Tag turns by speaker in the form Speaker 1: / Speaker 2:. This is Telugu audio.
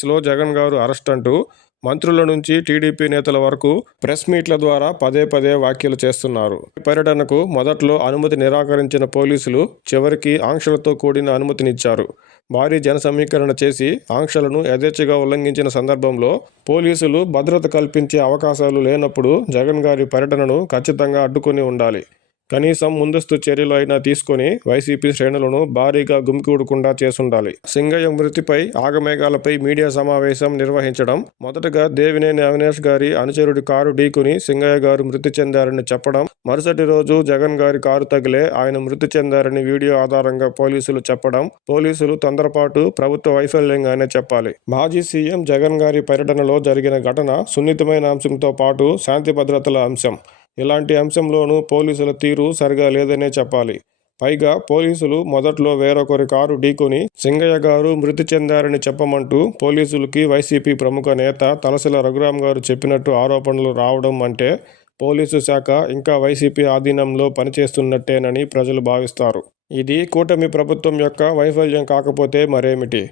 Speaker 1: కేసులో జగన్ గారు అరెస్ట్ అంటూ మంత్రుల నుంచి టీడీపీ నేతల వరకు ప్రెస్ మీట్ల ద్వారా పదే పదే వ్యాఖ్యలు చేస్తున్నారు. పర్యటనకు మొదట్లో అనుమతి నిరాకరించిన పోలీసులు చివరికి ఆంక్షలతో కూడిన అనుమతినిచ్చారు. భారీ జన సమీకరణ చేసి ఆంక్షలను యథేచ్ఛగా ఉల్లంఘించిన సందర్భంలో పోలీసులు భద్రత కల్పించే అవకాశాలు లేనప్పుడు జగన్ గారి పర్యటనను ఖచ్చితంగా అడ్డుకొని ఉండాలి. కనీసం ముందస్తు చర్యలు అయినా తీసుకొని వైసీపీ శ్రేణులను భారీగా గుమికూడకుండా చేసుండాలి సింగయ్య మృతిపై ఆగమేఘాలపై మీడియా సమావేశం నిర్వహించడం మొదటగా దేవినేని అవినాష్ గారి అనుచరుడి కారు ఢీకుని సింగయ్య గారు మృతి చెందారని చెప్పడం మరుసటి రోజు జగన్ గారి కారు తగిలే ఆయన మృతి చెందారని వీడియో ఆధారంగా పోలీసులు చెప్పడం పోలీసులు తొందరపాటు ప్రభుత్వ వైఫల్యంగానే చెప్పాలి. మాజీ సీఎం జగన్ గారి పర్యటనలో జరిగిన ఘటన సున్నితమైన అంశంతో పాటు శాంతి భద్రతల అంశం. ఇలాంటి అంశంలోనూ పోలీసుల తీరు సరిగా లేదనే చెప్పాలి. పైగా పోలీసులు మొదట్లో వేరొకరి కారు ఢీకొని సింగయ్య గారు మృతి చెందారని చెప్పమంటూ పోలీసులకి వైసీపీ ప్రముఖ నేత తలసిల రఘురామ్ గారు చెప్పినట్టు ఆరోపణలు రావడం అంటే పోలీసు శాఖ ఇంకా వైసీపీ ఆధీనంలో పనిచేస్తున్నట్టేనని ప్రజలు భావిస్తారు. ఇది కూటమి ప్రభుత్వం యొక్క వైఫల్యం కాకపోతే మరేమిటి?